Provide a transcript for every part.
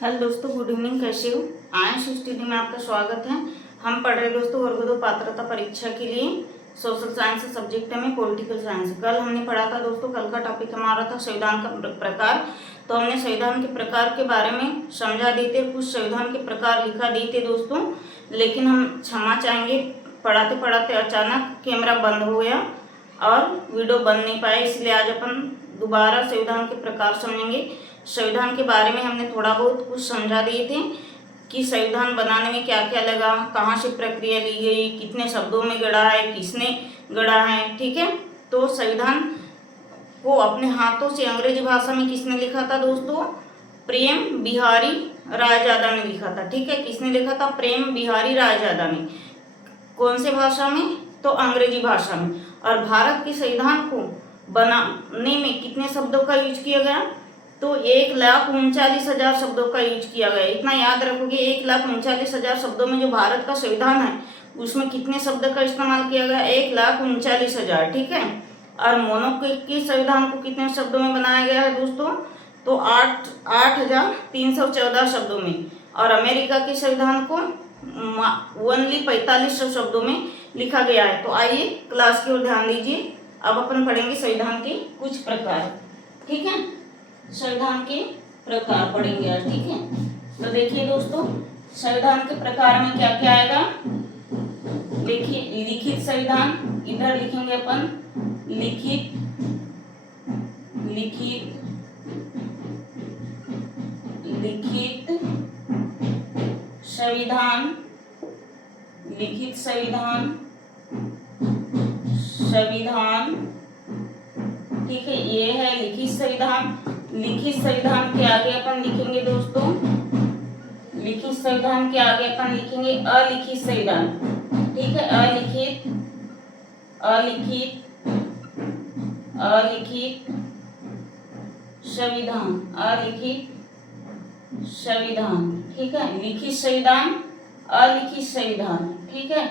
Hello दोस्तों, good evening. कैसे हो? आयश स्टडी में आपका स्वागत है। हम पढ़ रहे दोस्तों वर्ग 2 पात्रता परीक्षा के लिए सोशल साइंस सब्जेक्ट में पॉलिटिकल साइंस। कल हमने पढ़ा था दोस्तों, कल का टॉपिक हमारा था संविधान का प्रकार। तो हमने संविधान के प्रकार के बारे में समझा दी थे, कुछ संविधान के प्रकार लिखा दिए थे दोस्तों। लेकिन हम क्षमा चाहेंगे, पढ़ाते पढ़ाते अचानक कैमरा बंद हो गया और वीडियो बन नहीं पाया, इसलिए आज अपन दोबारा संविधान के प्रकार समझेंगे। संविधान के बारे में हमने थोड़ा बहुत कुछ समझा दिए थे कि संविधान बनाने में क्या क्या लगा, कहाँ से प्रक्रिया ली गई, कितने शब्दों में गढ़ा है, किसने गढ़ा है। ठीक है, तो संविधान को अपने हाथों से अंग्रेजी भाषा में किसने लिखा था दोस्तों? प्रेम बिहारी रायजादा ने लिखा था। ठीक है, किसने लिखा था? प्रेम बिहारी रायजादा ने। कौन से भाषा में? तो अंग्रेजी भाषा में। और भारत के संविधान को बनाने में कितने शब्दों का यूज किया गया? तो 1,39,000 शब्दों का यूज किया गया। इतना याद रखोगे, 1,39,000 शब्दों में जो भारत का संविधान है उसमें कितने शब्द का इस्तेमाल किया गया? 1,39,000। ठीक है, और मोनोक्रेट के संविधान को कितने शब्दों में बनाया गया है दोस्तों? तो 8,314 शब्दों में। और अमेरिका के संविधान को ओनली 4500 शब्दों में लिखा गया है। तो आइए क्लास की ओर ध्यान दीजिए। अब अपन पढ़ेंगे संविधान के कुछ प्रकार। ठीक है, संविधान के प्रकार पढ़ेंगे आज। ठीक है, तो देखिए दोस्तों, संविधान के प्रकार में क्या क्या आएगा? देखिए, लिखित संविधान, इधर लिखेंगे अपन लिखित लिखित लिखित संविधान, लिखित संविधान, संविधान। ठीक है, ये है लिखित संविधान। लिखित संविधान के आगे अपन लिखेंगे दोस्तों, लिखित संविधान के आगे अपन लिखेंगे अलिखित संविधान। ठीक है, अलिखित अलिखित अलिखित संविधान, अलिखित संविधान। ठीक है, लिखित संविधान, अलिखित संविधान। ठीक है,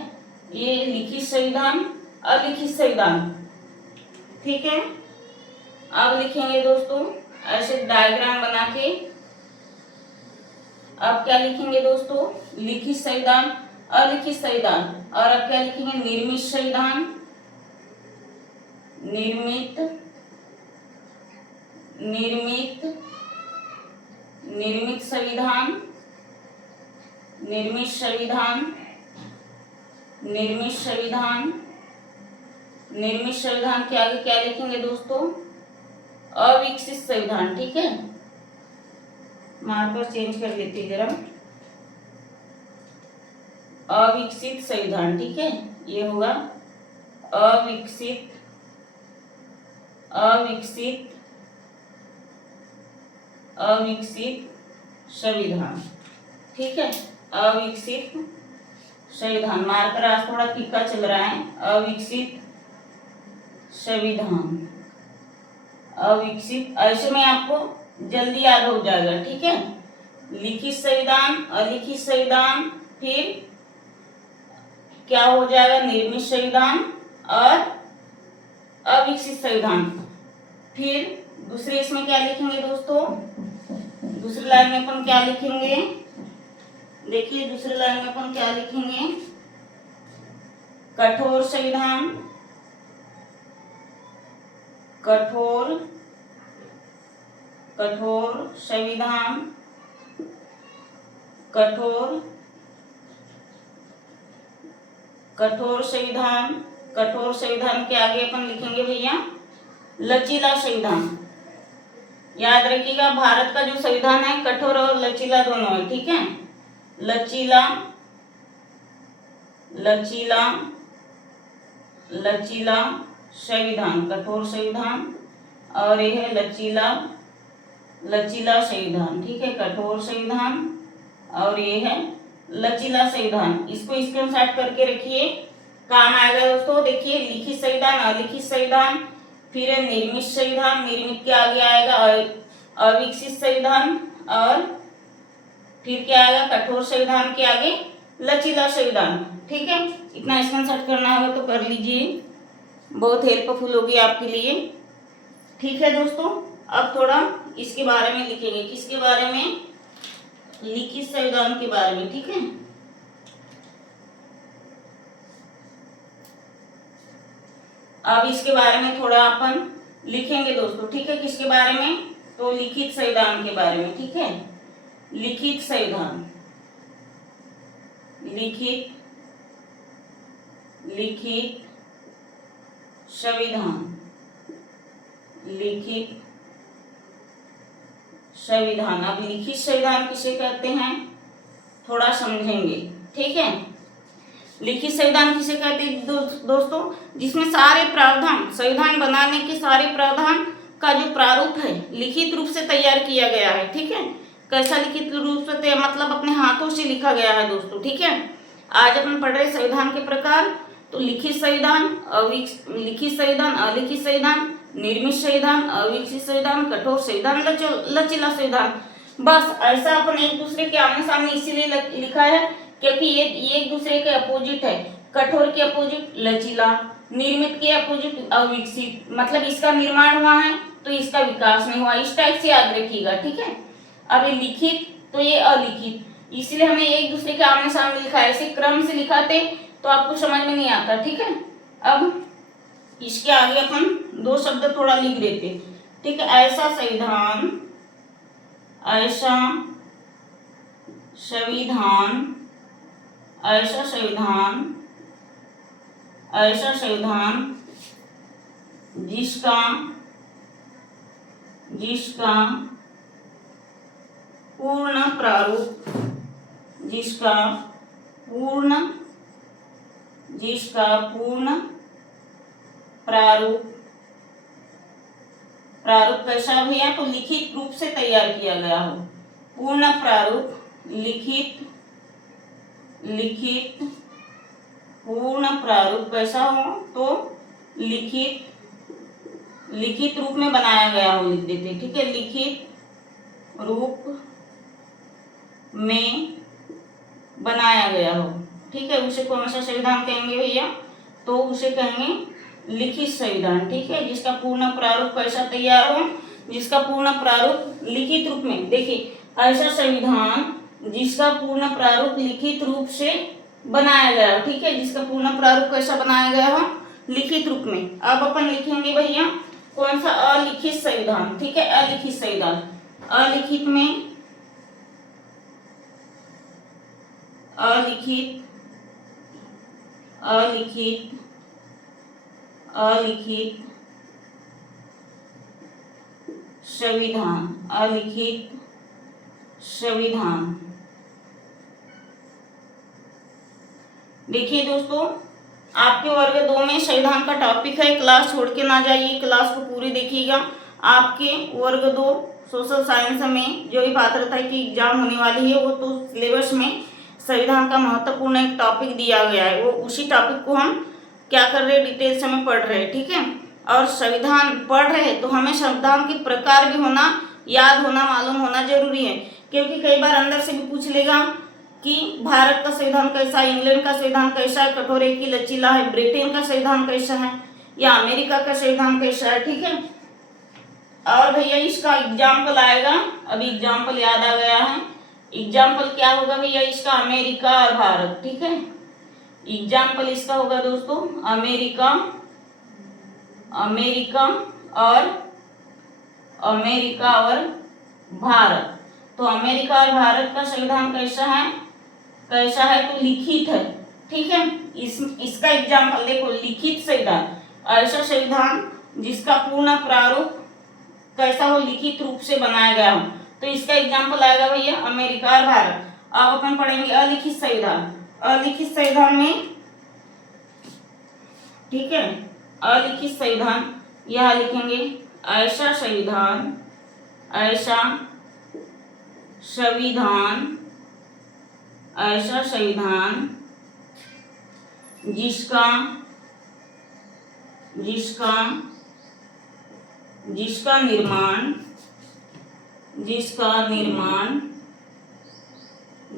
ये लिखित संविधान, अलिखित संविधान। ठीक है, अब लिखेंगे दोस्तों ऐसे डायग्राम बना के। अब क्या लिखेंगे दोस्तों? लिखित संविधान, अलिखित संविधान। और अब क्या लिखेंगे? निर्मित संविधान, निर्मित निर्मित निर्मित संविधान, निर्मित संविधान, निर्मित संविधान। निर्मित संविधान के आगे क्या लिखेंगे दोस्तों? अविकसित संविधान। ठीक है, मार्कर चेंज कर लेते हैं जरा। अविकसित संविधान। ठीक है, ये होगा अविकसित अविकसित अविकसित संविधान। ठीक है, अविकसित संविधान। मार्कर आज थोड़ा फीका चल रहा है। अविकसित संविधान, अविकसित, ऐसे में आपको जल्दी याद हो जाएगा। ठीक है, लिखित संविधान, अलिखित संविधान, फिर क्या हो जाएगा? निर्मित संविधान और अविकसित संविधान। फिर दूसरे इसमें क्या लिखेंगे दोस्तों? दूसरी लाइन में अपन क्या लिखेंगे? देखिए, दूसरी लाइन में अपन क्या लिखेंगे? कठोर संविधान, कठोर कठोर संविधान, कठोर कठोर संविधान। कठोर संविधान के आगे अपन लिखेंगे भैया लचीला संविधान। याद रखिएगा, भारत का जो संविधान है कठोर और लचीला दोनों है। ठीक है, लचीला लचीला लचीला संविधान, कठोर संविधान, और यह है लचीला लचीला संविधान। ठीक है, कठोर संविधान और ये है लचीला संविधान। इसको स्क्रीनशॉट करके रखिए, काम आएगा दोस्तों। देखिए, लिखित संविधान, अलिखित संविधान, फिर है निर्मित संविधान, निर्मित के आगे आएगा अविकसित संविधान, और फिर क्या आएगा? कठोर संविधान के आगे लचीला संविधान। ठीक है, इतना स्क्रीनशॉट करना होगा तो कर लीजिए, बहुत हेल्पफुल होगी आपके लिए। ठीक है दोस्तों, अब थोड़ा इसके बारे में लिखेंगे। किसके बारे में? लिखित संविधान के बारे में, ठीक है। अब इसके बारे में थोड़ा अपन लिखेंगे दोस्तों, ठीक है। किसके बारे में? तो लिखित संविधान के बारे में, ठीक है। लिखित संविधान, लिखित लिखित संविधान, लिखित संविधान। अब लिखित संविधान किसे कहते हैं थोड़ा समझेंगे, ठीक है। लिखित संविधान किसे कहते हैं दोस्तों? जिसमें सारे प्रावधान, संविधान बनाने के सारे प्रावधान का जो प्रारूप है लिखित रूप से तैयार किया गया है, ठीक है। कैसा लिखित रूप से? मतलब अपने हाथों से लिखा गया है दोस्तों, ठीक है। आज अपन पढ़ रहे संविधान के प्रकार। तो लिखित संविधान, लिखित संविधान, अलिखित संविधान, निर्मित संविधान, अविकसित संविधान, कठोर संविधान, लचीला संविधान। बस ऐसा अपन एक दूसरे के आमने सामने इसीलिए लिखा है क्योंकि ये एक दूसरे के अपोजिट है। कठोर के अपोजिट लचीला, निर्मित के अपोजिट अविकसित। मतलब इसका निर्माण हुआ है तो इसका विकास नहीं हुआ, इस टाइप से याद रखिएगा, ठीक है। अब ये लिखित तो ये अलिखित, इसलिए हमने एक दूसरे के आमने सामने लिखा है। ऐसे क्रम से लिखाते तो आपको समझ में नहीं आता, ठीक है। अब इसके आगे अपन दो शब्द थोड़ा लिख देते, ठीक है। ऐसा संविधान, ऐसा संविधान, ऐसा संविधान, ऐसा संविधान जिसका जिसका पूर्ण प्रारूप, जिसका पूर्ण प्रारूप कैसा भैया? तो लिखित रूप से तैयार किया गया हो। पूर्ण प्रारूप, लिखित पूर्ण प्रारूप कैसा हो? तो लिखित रूप में बनाया गया हो, लिख देते, ठीक है। लिखित रूप में बनाया गया हो, ठीक है। उसे कौन सा संविधान कहेंगे भैया? तो उसे कहेंगे लिखित संविधान, ठीक है। जिसका पूर्ण प्रारूप कैसा तैयार हो? जिसका पूर्ण प्रारूप लिखित रूप में। देखिए, ऐसा संविधान जिसका पूर्ण प्रारूप लिखित रूप से बनाया गया हो, ठीक है। जिसका पूर्ण प्रारूप कैसा बनाया गया हो? लिखित रूप में। अब अपन लिखेंगे भैया कौन सा? अलिखित संविधान, ठीक है। अलिखित संविधान, अलिखित में अलिखित संविधान, अलिखित संविधान। देखिए दोस्तों, आपके वर्ग 2 में संविधान का टॉपिक है। क्लास छोड़ के ना जाइए, क्लास को पूरी देखिएगा। आपके वर्ग 2 सोशल साइंस में जो भी पात्रता की एग्जाम होने वाली है वो तो सिलेबस में संविधान का महत्वपूर्ण एक टॉपिक दिया गया है। वो उसी टॉपिक को हम क्या कर रहे हैं? डिटेल से हमें पढ़ रहे हैं, ठीक है। और संविधान पढ़ रहे हैं तो हमें संविधान के प्रकार भी होना, याद होना, मालूम होना जरूरी है। क्योंकि कई बार अंदर से भी पूछ लेगा कि भारत का संविधान कैसा है, इंग्लैंड का संविधान कैसा है, कठोर है कि लचीला है, ब्रिटेन का संविधान कैसा है या अमेरिका का संविधान कैसा है, ठीक है। और भैया इसका एग्जाम्पल आएगा, अभी एग्जाम्पल याद आ गया है। एग्जाम्पल क्या होगा भैया इसका? अमेरिका और भारत, ठीक है। एग्जाम्पल इसका होगा दोस्तों अमेरिका और भारत। तो अमेरिका और भारत का संविधान कैसा है? तो लिखित है, ठीक है। इसका एग्जाम्पल देखो, लिखित संविधान, ऐसा संविधान जिसका पूर्ण प्रारूप कैसा हो? लिखित रूप से बनाया गया हो। तो इसका एग्जाम्पल आएगा भैया अमेरिका और भारत। अब अपन पढ़ेंगे अलिखित संविधान। अलिखित संविधान में, ठीक है, अलिखित संविधान यह लिखेंगे ऐसा संविधान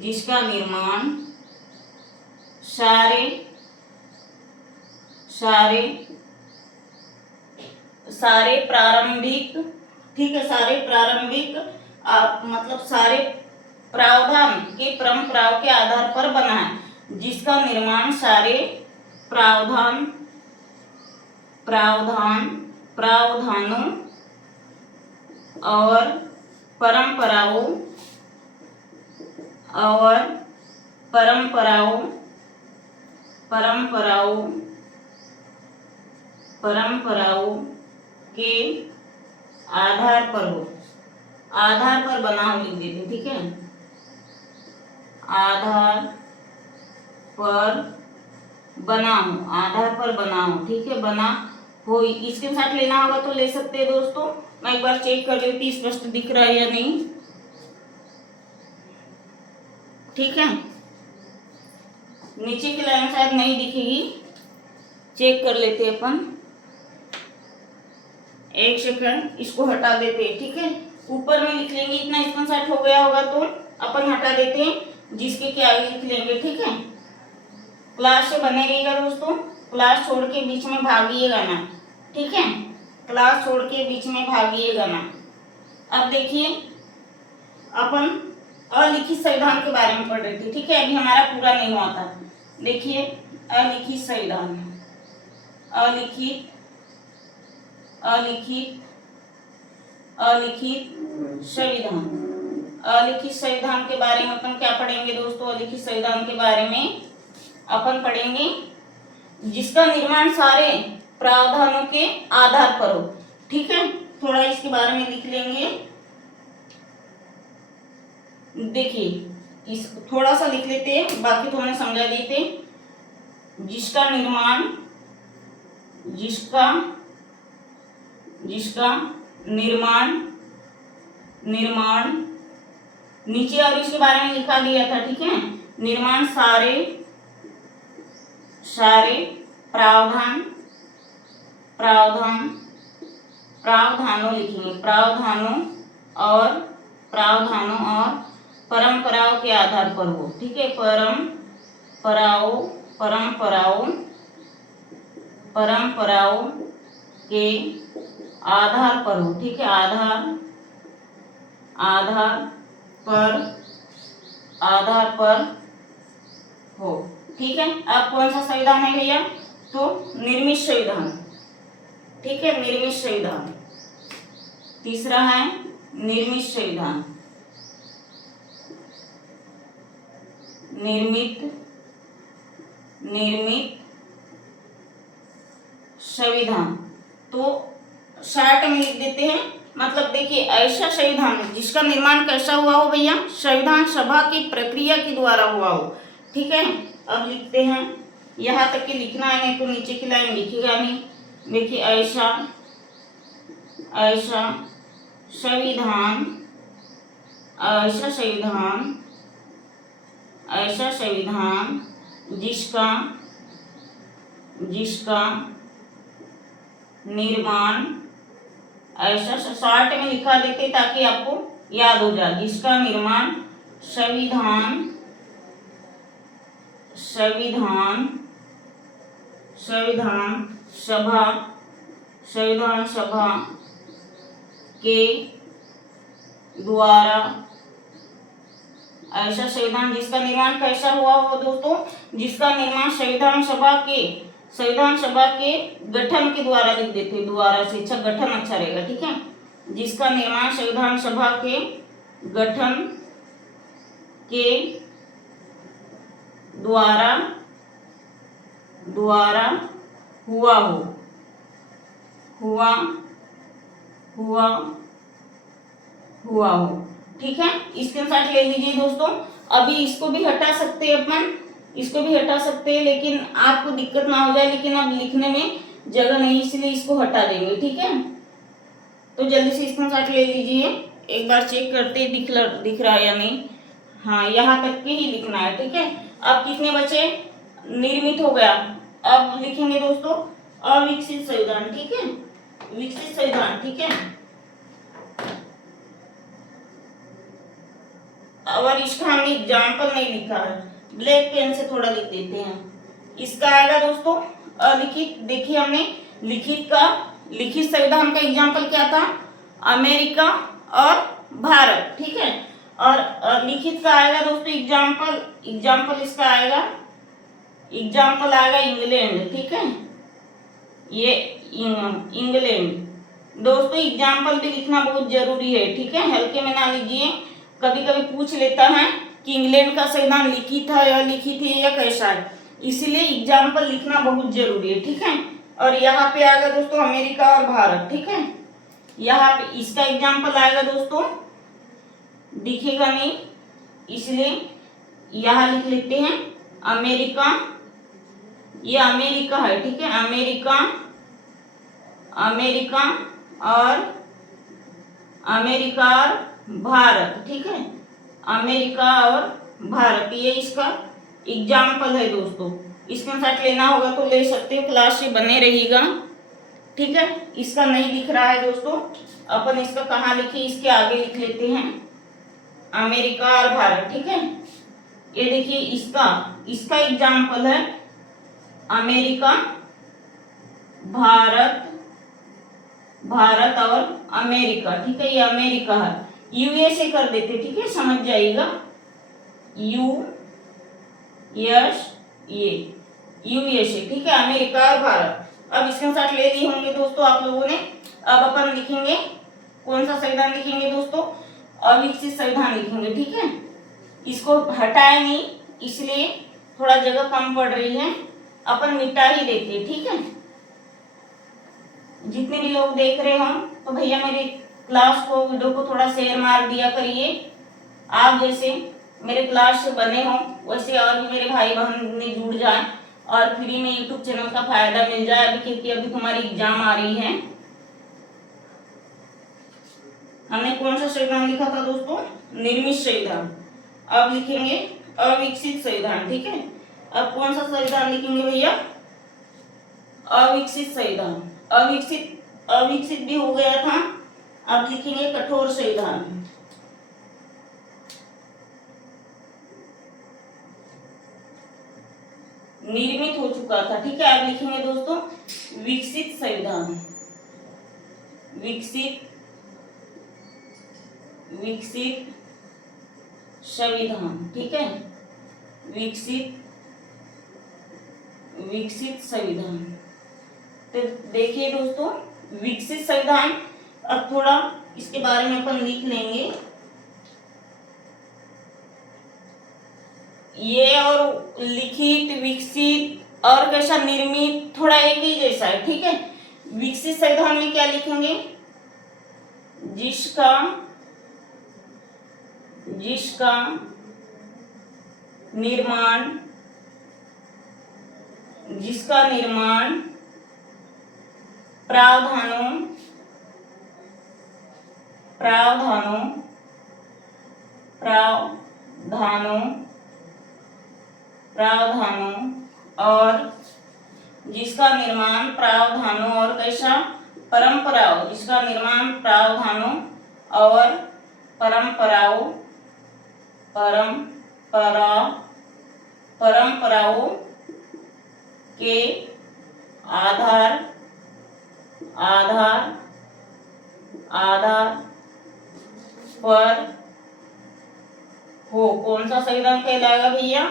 जिसका निर्माण सारे प्रारंभिक, ठीक है, सारे प्रारंभिक मतलब सारे प्रावधान के परंपराओं के आधार पर बना है, जिसका निर्माण सारे प्रावधानों और परंपराओं के आधार पर बना हो, लिख देते, ठीक है। आधार पर बना हो, ठीक है, बना हो। इसके साथ लेना होगा तो ले सकते हैं दोस्तों। मैं एक बार चेक कर लेती स्पष्ट दिख रहा है या नहीं, ठीक है। नीचे की लाइन शायद नहीं दिखेगी, चेक कर लेते हैं अपन। एक सेकंड, इसको हटा देते हैं, ठीक है। ऊपर में लिख लेंगे, इतना स्क्रीनशॉट हो गया होगा तो अपन हटा देते हैं, जिसके के आगे लिख लेंगे, ठीक है। क्लास से बने रहिएगा दोस्तों, क्लास छोड़ के बीच में भागिएगा ना, ठीक है। क्लास छोड़ के बीच में भागिएगा ना। अब देखिए, अपन अलिखित संविधान के बारे में पढ़ रहे थे, ठीक है। अभी हमारा पूरा नहीं हुआ था। देखिए, अलिखित संविधान, अलिखित संविधान के बारे में अपन क्या पढ़ेंगे दोस्तों? अलिखित संविधान के बारे में अपन पढ़ेंगे जिसका निर्माण सारे प्रावधानों के आधार पर हो, ठीक है। थोड़ा इसके बारे में लिख लेंगे। देखिए, इस थोड़ा सा लिख लेते हैं, बाकी तो हमने समझा देते। जिसका निर्माण नीचे और इसके बारे में लिखा दिया था, ठीक है। निर्माण सारे प्रावधानों लिखेंगे, प्रावधानों और परंपराओं के आधार पर हो, ठीक है। परंपराओं के आधार पर हो, ठीक है। आधार पर हो, ठीक है। अब कौन सा संविधान है भैया? तो निर्मित संविधान, ठीक है। निर्मित संविधान तीसरा है, निर्मित संविधान। निर्मित संविधान तो शॉर्ट में लिख देते हैं। मतलब देखिए, ऐसा संविधान जिसका निर्माण कैसा हुआ हो भैया? संविधान सभा की प्रक्रिया के द्वारा हुआ हो, ठीक है। अब लिखते हैं, यहाँ तक के लिखना है, नहीं तो नीचे की लाइन लिखेगा नहीं। देखिए, ऐसा संविधान जिसका निर्माण, ऐसा शॉर्ट में लिखा देते ताकि आपको याद हो जाए। जिसका निर्माण संविधान सभा के द्वारा, ऐसा संविधान जिसका निर्माण कैसा हुआ हो दोस्तों? जिसका निर्माण संविधान सभा के गठन के द्वारा लिख देते, द्वारा से अच्छा, गठन अच्छा रहेगा, ठीक है। जिसका निर्माण संविधान सभा के गठन के द्वारा हुआ हो, ठीक है। स्क्रीनशॉट ले लीजिए दोस्तों। अभी इसको भी हटा सकते हैं अपन, इसको भी हटा सकते हैं, लेकिन आपको दिक्कत ना हो जाए। लेकिन अब लिखने में जगह नहीं, इसलिए इसको हटा देंगे, ठीक है। तो जल्दी से स्क्रीनशॉट ले लीजिए, एक बार चेक करते दिख रहा है या नहीं। हाँ, यहाँ तक के ही लिखना है, ठीक है। अब कितने बचे? निर्मित हो गया। अब लिखेंगे दोस्तों अविकसित संविधान, ठीक है। विकसित संविधान, ठीक है। और इसका हमने एग्जाम्पल नहीं लिखा है, ब्लैक पेन से थोड़ा लिख देते हैं। इसका आएगा दोस्तों अलिखित। देखिए, हमने लिखित संविधान का एग्जाम्पल क्या था? अमेरिका और भारत, ठीक है। और लिखित का आएगा दोस्तों एग्जाम्पल, एग्जाम्पल इसका आएगा, एग्जाम्पल आएगा इंग्लैंड, ठीक है, ये इंग्लैंड। दोस्तों एग्जाम्पल भी लिखना बहुत जरूरी है, ठीक है, हल्के में ना लीजिए, कभी कभी पूछ लेता है कि इंग्लैंड का संविधान लिखित है या लिखित है या कैसा है, इसीलिए एग्जाम्पल लिखना बहुत जरूरी है, ठीक है। और यहाँ पे आएगा दोस्तों अमेरिका और भारत, ठीक है, यहाँ पे इसका एग्जाम्पल आएगा दोस्तों, दिखेगा नहीं इसलिए यहाँ लिख लेते हैं अमेरिका, ये अमेरिका है, ठीक है, अमेरिका, अमेरिका और अमेरिका और भारत, ठीक है, अमेरिका और भारत, ये इसका एग्जाम्पल है दोस्तों। स्क्रीनशॉट लेना होगा तो ले सकते हो, क्लास से बने रहिएगा, ठीक है। इसका नहीं दिख रहा है दोस्तों, अपन इसका कहाँ लिखे, इसके आगे लिख लेते हैं अमेरिका और भारत, ठीक है। ये देखिए इसका एग्जाम्पल है अमेरिका, भारत, भारत और अमेरिका, ठीक है, ये अमेरिका है, यूएसए कर देते, ठीक है, समझ जाइएगा, यूएसए, ठीक है, अमेरिका और भारत। अब इसके साथ ले लिए होंगे दोस्तों आप लोगों ने। अब अपन लिखेंगे कौन सा संविधान लिखेंगे दोस्तों, अविकसित संविधान लिखेंगे, ठीक है। इसको हटाए नहीं इसलिए थोड़ा जगह कम पड़ रही है, अपन मिटा ही देते, ठीक है। जितने भी लोग देख रहे हो तो भैया मेरे क्लास को, वीडियो को थोड़ा शेयर मार दिया करिए। आप जैसे मेरे क्लास से बने हो वैसे और भी मेरे भाई बहन में जुड़ जाए और फ्री में यूट्यूब चैनल का फायदा मिल जाए, अभी क्योंकि अभी तुम्हारी एग्जाम आ रही है। हमने कौन सा संविधान लिखा था दोस्तों, निर्मित संविधान। अब लिखेंगे अविकसित संविधान, ठीक है। अब कौन सा संविधान लिखेंगे भैया, अविकसित संविधान। अविकसित भी हो गया था, अब लिखेंगे कठोर संविधान। निर्मित हो चुका था, ठीक है। अब लिखेंगे दोस्तों विकसित संविधान, विकसित संविधान, ठीक है, विकसित संविधान। तो देखिए दोस्तों विकसित संविधान, अब थोड़ा इसके बारे में अपन लिख लेंगे। ये और लिखित, विकसित और कैसा निर्मित थोड़ा एक ही जैसा है, ठीक है। विकसित संविधान में क्या लिखेंगे, जिसका निर्माण प्रावधानों और जिसका निर्माण प्रावधानों और कैसा परंपराओं, जिसका निर्माण प्रावधानों और परंपराओं के आधार पर हो। कौन सा संविधान कहलाएगा भैया,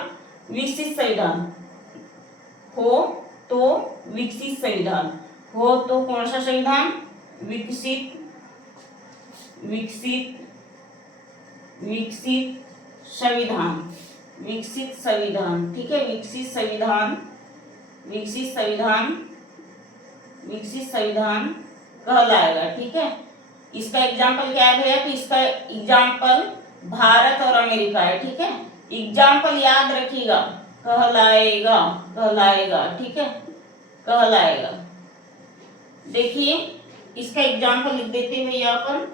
विकसित संविधान। हो तो विकसित संविधान, हो तो कौन सा संविधान, विकसित संविधान, ठीक है, विकसित संविधान कहलाएगा, ठीक है। इसका एग्जाम्पल क्या है भैया, कि इसका एग्जाम्पल भारत और अमेरिका है, ठीक है। एग्जाम्पल याद रखिएगा, कहलाएगा, ठीक है, कहलाएगा। देखिए इसका एग्जाम्पल लिख देते हैं भैया अपन।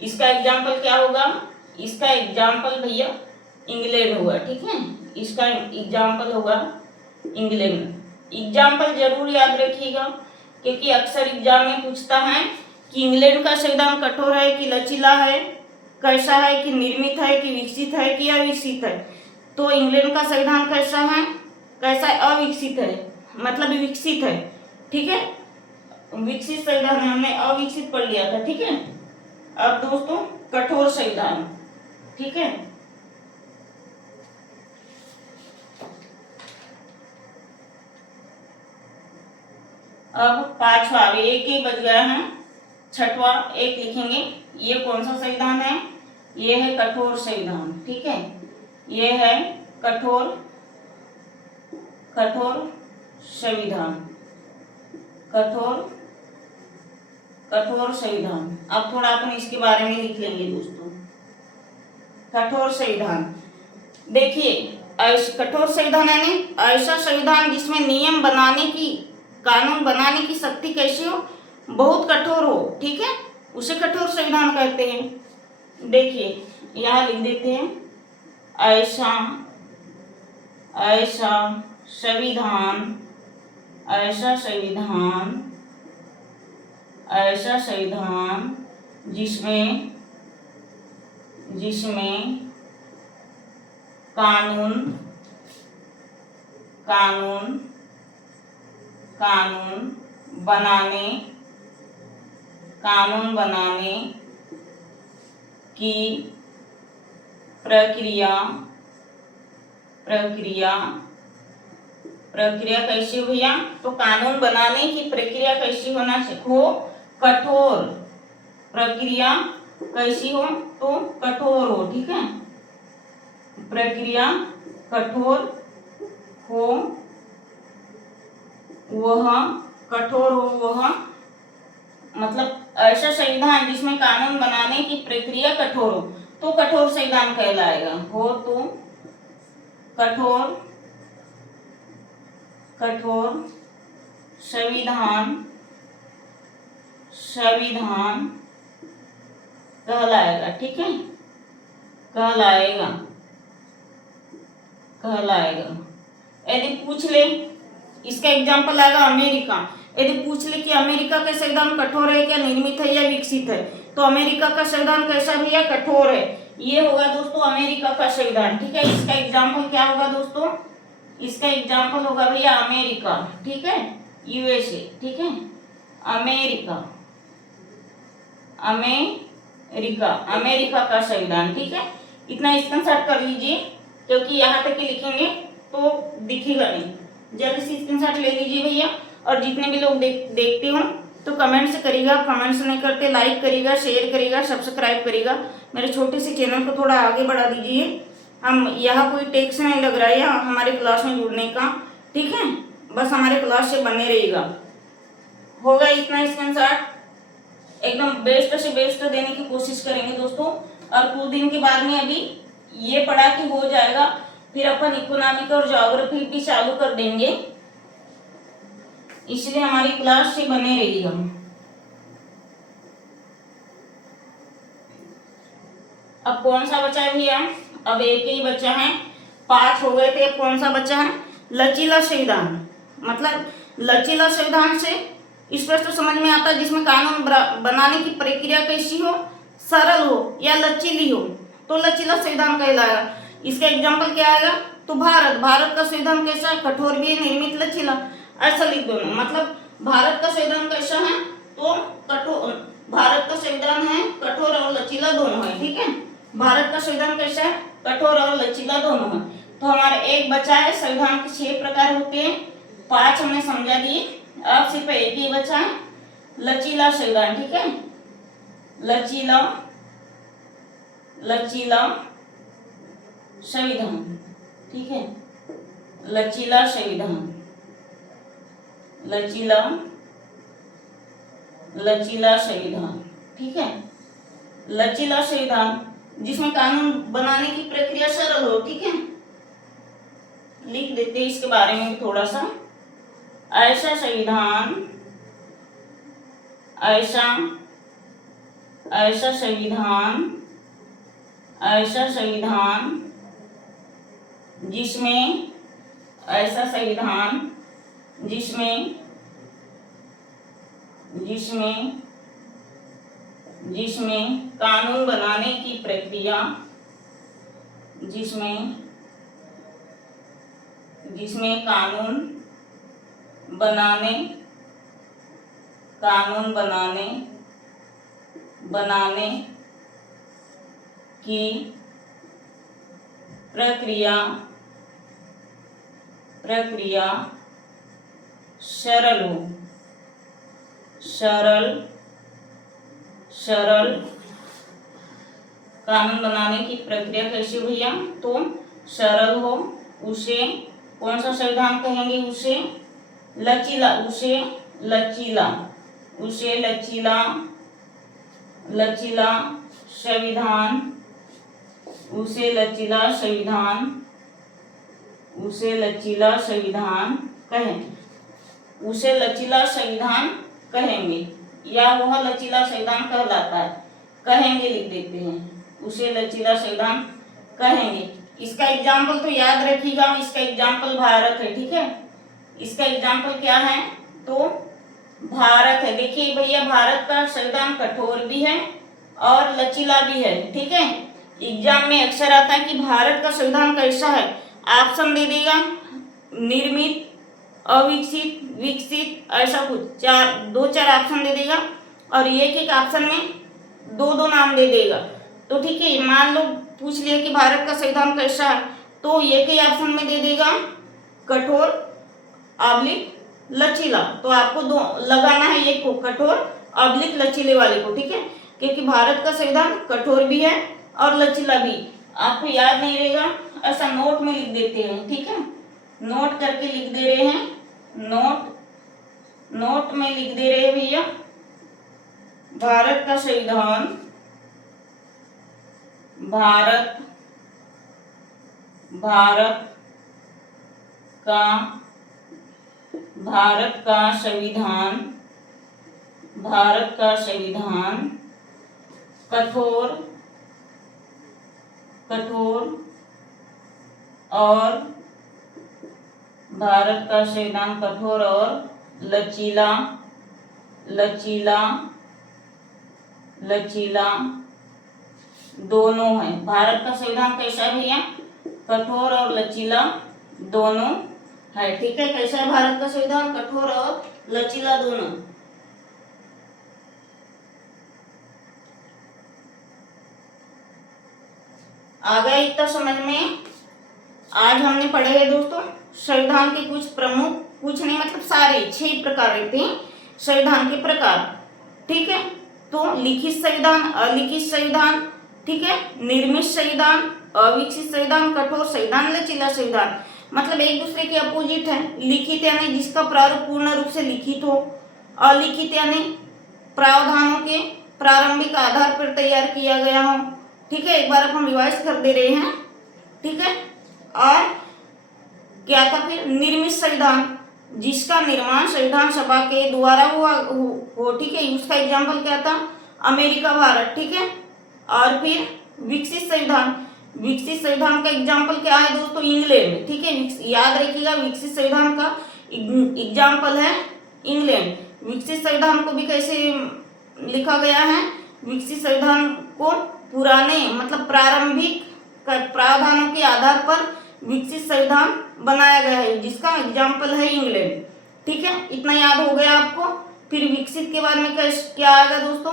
इसका एग्जाम्पल क्या होगा, इसका एग्जाम्पल भैया इंग्लैंड होगा, ठीक है। इसका एग्जाम्पल होगा इंग्लैंड। एग्जाम्पल जरूर याद रखिएगा, क्योंकि अक्सर एग्जाम में पूछता है कि इंग्लैंड का संविधान कठोर है कि लचीला है, कैसा है, कि निर्मित है कि विकसित है कि अविकसित है। तो इंग्लैंड का संविधान कैसा है, अविकसित है, मतलब विकसित है, ठीक है। विकसित संविधान हमने अविकसित पढ़ लिया था, ठीक है। अब दोस्तों कठोर संविधान, ठीक है। अब पांचवा, एक ही बच गया है, छठवा एक लिखेंगे। ये कौन सा संविधान है? ये है कठोर संविधान, ठीक है। ये है कठोर संविधान, कठोर संविधान। अब थोड़ा अपन इसके बारे में लिख लेंगे दोस्तों। कठोर संविधान, देखिए कठोर संविधान यानी ऐसा संविधान जिसमें नियम बनाने की, कानून बनाने की शक्ति कैसी हो? बहुत कठोर हो, ठीक है, उसे कठोर संविधान कहते हैं। देखिए यहाँ लिख देते हैं, ऐसा संविधान, ऐसा संविधान जिसमें कानून बनाने की प्रक्रिया कैसी हो भैया? तो कानून बनाने की प्रक्रिया कैसी होना चाहिए? हो कठोर। प्रक्रिया कैसी हो? तो कठोर हो, ठीक है। प्रक्रिया कठोर हो, वह मतलब ऐसा संविधान जिसमें कानून बनाने की प्रक्रिया कठोर हो तो कठोर संविधान कहलाएगा। हो तो कठोर संविधान कहलाएगा, ठीक है, कहलाएगा। यदि पूछ ले, इसका एग्जाम्पल आएगा अमेरिका। यदि पूछ ले कि अमेरिका का संविधान कठोर है क्या, निर्मित है या विकसित है, तो अमेरिका का संविधान कैसा भैया? कठोर है। ये होगा दोस्तों अमेरिका का संविधान, ठीक है। इसका एग्जाम्पल क्या होगा दोस्तों? इसका एग्जाम्पल होगा भैया अमेरिका, ठीक है, यूएसए, ठीक है, अमेरिका का संविधान, ठीक है। इतना स्क्रीनशॉट कर लीजिए, क्योंकि यहाँ तक ही लिखेंगे तो दिखेगा नहीं। जल्दी से स्क्रीनशॉट ले लीजिए भैया। और जितने भी लोग देखते हो तो कमेंट्स करिएगा, कमेंट्स नहीं करते लाइक करिएगा, शेयर करिएगा, सब्सक्राइब करिएगा। मेरे छोटे से चैनल को थोड़ा आगे बढ़ा दीजिए। हम यहाँ कोई टैक्स नहीं लग रहा है यहाँ हमारे क्लास में जुड़ने का, ठीक है, बस हमारे क्लास से बने रहिएगा। होगा इतना स्क्रीनशॉट, एकदम बेस्ट से बेस्ट देने की कोशिश करेंगे दोस्तों। और कुछ दिन के बाद में अभी ये पढ़ा कि हो जाएगा, फिर अपन इकोनॉमिक और ज्योग्राफी भी चालू कर देंगे, इसलिए हमारी क्लास से बने रहिएगा। अब कौन सा बचा है भैया? अब एक ही बचा है, 5 हो गए थे, कौन सा बचा है? लचीला संविधान। मतलब लचीला संविधान से स्पष्ट समझ में आता है जिसमें कानून बनाने की प्रक्रिया कैसी हो? सरल हो या लचीली हो, तो लचीला संविधान कहलाएगा। इसका एग्जाम्पल क्या आएगा? तो भारत का संविधान कैसा है? कठोर भी है, निर्मित, लचीला, ऐसा लिख दो। मतलब भारत का संविधान कैसा है? तो कठोर, भारत का संविधान है कठोर और लचीला दोनों है, ठीक है। भारत का संविधान कैसा है? कठोर और लचीला दोनों है। तो हमारा एक बचा है, संविधान के 6 प्रकार होते हैं, 5 हमने समझा दिए, अब सिर्फ एक ही बचा है, लचीला संविधान, ठीक है। लचीला संविधान, ठीक है, लचीला संविधान, लचीला संविधान, ठीक है। लचीला संविधान जिसमें कानून बनाने की प्रक्रिया सरल हो, ठीक है। लिख देते हैं इसके बारे में भी थोड़ा सा। ऐसा संविधान जिसमें कानून बनाने की प्रक्रिया, जिसमें कानून बनाने की प्रक्रिया सरल हो। सरल कानून बनाने की प्रक्रिया कैसी हो भैया? तो सरल हो। उसे कौन सा संविधान कहेंगे? उसे लचीला संविधान कहेंगे या वह लचीला संविधान कहलाता है। कहेंगे लिख देते हैं, उसे लचीला संविधान कहेंगे। इसका एग्जाम्पल तो याद रखिएगा, इसका एग्जाम्पल भारत है। ठीक है, इसका एग्जाम्पल क्या है? तो भारत है। देखिए भैया, भारत का संविधान कठोर भी है और लचीला भी है। ठीक है, एग्जाम में अक्सर आता है कि भारत का संविधान कैसा है, ऑप्शन दे देगा, निर्मित, अविकसित, विकसित, ऐसा कुछ दो चार ऑप्शन दे देगा और एक ऑप्शन में दो नाम दे देगा। तो ठीक है, मान लो पूछ लिया कि भारत का संविधान कैसा है, तो एक ही ऑप्शन में दे देगा कठोर ऑब्लिक लचीला। तो आपको दो लगाना है, एक को कठोर ऑब्लिक लचीले वाले को। ठीक है, क्योंकि भारत का संविधान कठोर भी है और लचीला भी। आपको याद नहीं रहेगा, ऐसा नोट में लिख देते हैं। ठीक है, नोट करके लिख दे रहे हैं, नोट में लिख दे रहे हैं भैया, भारत का संविधान, भारत का संविधान कठोर और लचीला दोनों है। भारत का संविधान कैसा है भैया? कठोर और लचीला दोनों है। ठीक है, कैसा है भारत का संविधान? कठोर और लचीला दोनों। आ गया इतना समझ में? आज हमने पढ़े हैं दोस्तों संविधान के कुछ प्रमुख, कुछ नहीं मतलब सारे 6 प्रकार रहते हैं संविधान के प्रकार। ठीक है, तो लिखित संविधान, अलिखित संविधान, ठीक है, निर्मित संविधान, अविकसित संविधान, कठोर संविधान, लचीला संविधान। मतलब एक दूसरे के अपोजिट है। लिखित यानी जिसका प्रारूप पूर्ण रूप से लिखित हो, अलिखित यानी प्रावधानों के प्रारंभिक आधार पर तैयार किया गया हो। ठीक है, एक बार हम रिवाइज कर दे रहे हैं। ठीक है, और क्या था फिर? निर्मित संविधान, जिसका निर्माण संविधान सभा के द्वारा हुआ हो। ठीक है, उसका एग्जाम्पल क्या था? अमेरिका, भारत। ठीक है, और फिर विकसित संविधान का एग्जाम्पल क्या है दोस्तों? इंग्लैंड। ठीक है, याद रखिएगा, विकसित संविधान का एग्जाम्पल है इंग्लैंड। विकसित संविधान को भी कैसे लिखा गया है? विकसित संविधान को पुराने मतलब प्रारंभिक प्रावधानों के आधार पर विकसित संविधान बनाया गया है, जिसका एग्जाम्पल है इंग्लैंड। ठीक है, इतना याद हो गया आपको। फिर विकसित के बाद में क्या आएगा दोस्तों?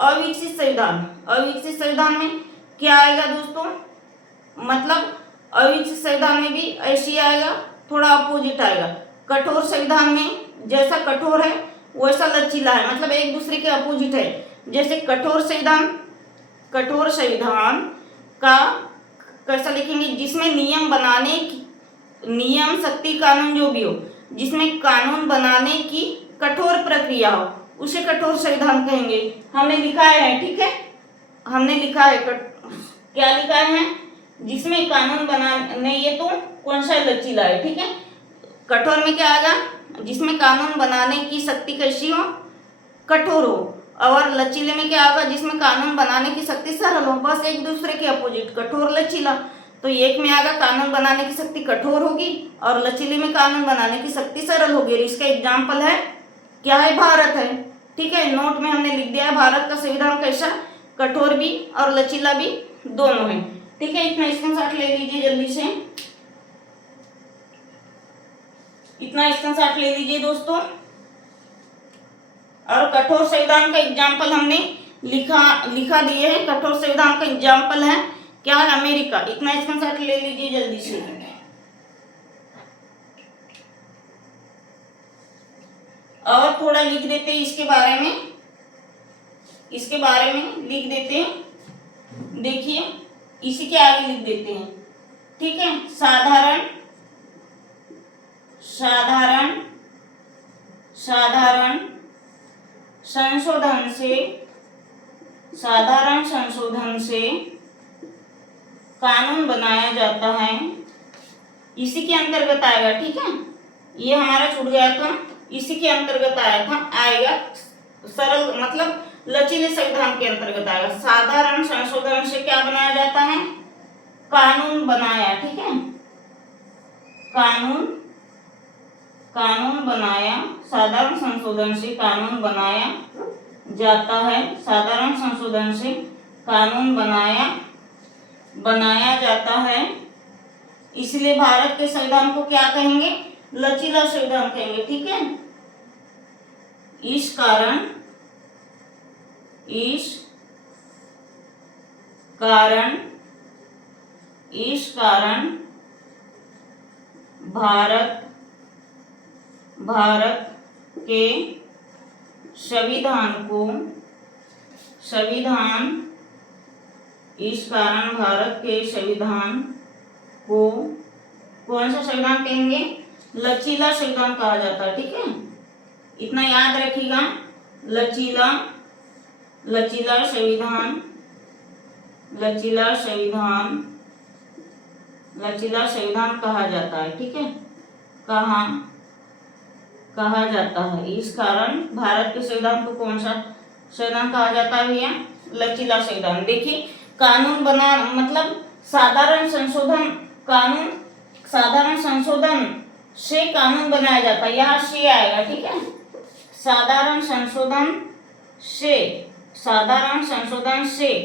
अविकसित संविधान। अविकसित संविधान में क्या आएगा दोस्तों? मतलब अविकसित संविधान में भी ऐसी आएगा, थोड़ा अपोजिट आएगा। कठोर संविधान में जैसा कठोर है वैसा लचीला है, मतलब एक दूसरे के अपोजिट है। जैसे कठोर संविधान का कैसा लिखेंगे? जिसमें नियम शक्ति कानून जो भी हो, जिसमें कानून बनाने की कठोर प्रक्रिया हो, उसे कठोर संविधान कहेंगे। हमने लिखा है, ठीक है, हमने लिखा है क्या लिखा है? जिसमें कानून बनाने, ये तो कौन सा लचीला है। ठीक है, कठोर में क्या आएगा? जिसमें कानून बनाने की शक्ति कैसी हो? कठोर हो। और लचीले में क्या होगा? जिसमें कानून बनाने की शक्ति सरल हो। बस एक दूसरे के अपोजिट, कठोर लचीला। तो एक में आएगा कानून बनाने की शक्ति कठोर होगी और लचीले में कानून बनाने की शक्ति सरल होगी। इसका एग्जाम्पल है क्या है? भारत है। ठीक है, नोट में हमने लिख दिया है भारत का संविधान कैसा? कठोर भी और लचीला भी दोनों है। ठीक है, इतना स्क्रीनशॉट ले लीजिए जल्दी से, इतना स्क्रीनशॉट ले लीजिए दोस्तों। और कठोर संविधान का एग्जाम्पल हमने लिखा दिए है। कठोर संविधान का एग्जाम्पल है क्या है? अमेरिका। इतना स्क्रीनशॉट ले लीजिए जल्दी से। और थोड़ा लिख देते हैं इसके बारे में, लिख देते हैं। देखिए इसी के आगे लिख देते हैं, ठीक है। साधारण संशोधन से कानून बनाया जाता है, इसी के अंतर्गत आएगा, ठीक है। ये हमारा छूट गया था, इसी के अंतर्गत आएगा। सरल मतलब लचीले संविधान के अंतर्गत आएगा। साधारण संशोधन से क्या बनाया जाता है? कानून बनाया, ठीक है। कानून बनाया, साधारण संशोधन से कानून बनाया जाता है। साधारण संशोधन से कानून बनाया जाता है। इसलिए भारत के संविधान को क्या कहेंगे? लचीला संविधान कहेंगे, ठीक है। इस कारण भारत के संविधान को कौन सा संविधान कहेंगे? लचीला संविधान कहा जाता है, ठीक है। इतना याद रखिएगा, लचीला संविधान कहा जाता है, ठीक है। कहा जाता है। इस कारण भारत के संविधान को कौन सा संविधान कहा जाता है भैया? लचीला संविधान। देखिए कानून बना मतलब साधारण संशोधन से कानून बनाया जाता है, यहाँ से आएगा, ठीक है। साधारण संशोधन से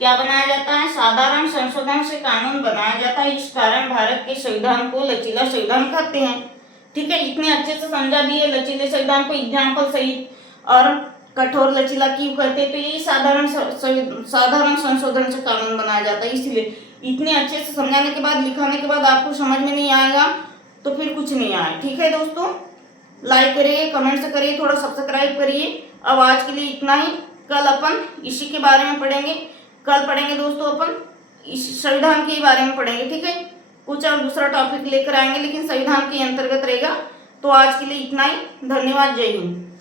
क्या बनाया जाता है? साधारण संशोधन से कानून बनाया जाता है। इस कारण भारत के संविधान को लचीला संविधान कहते हैं, ठीक है। इतने अच्छे से समझा दिए लचीले संविधान को एग्जाम्पल सहित। और कठोर लचीला क्यों कहते हैं? तो ये साधारण संशोधन से कानून बनाया जाता है, इसलिए। इतने अच्छे से समझाने के बाद, लिखाने के बाद आपको समझ में नहीं आएगा तो फिर कुछ नहीं आए, ठीक है दोस्तों। लाइक करिए, कमेंट्स करिए, थोड़ा सब्सक्राइब करिए। अब आज के लिए इतना ही। कल अपन इसी के बारे में पढ़ेंगे। कल पढ़ेंगे दोस्तों अपन इस संविधान के बारे में पढ़ेंगे, ठीक है। कुछ और दूसरा टॉपिक लेकर आएंगे, लेकिन संविधान के अंतर्गत रहेगा। तो आज के लिए इतना ही। धन्यवाद। जय हिंद।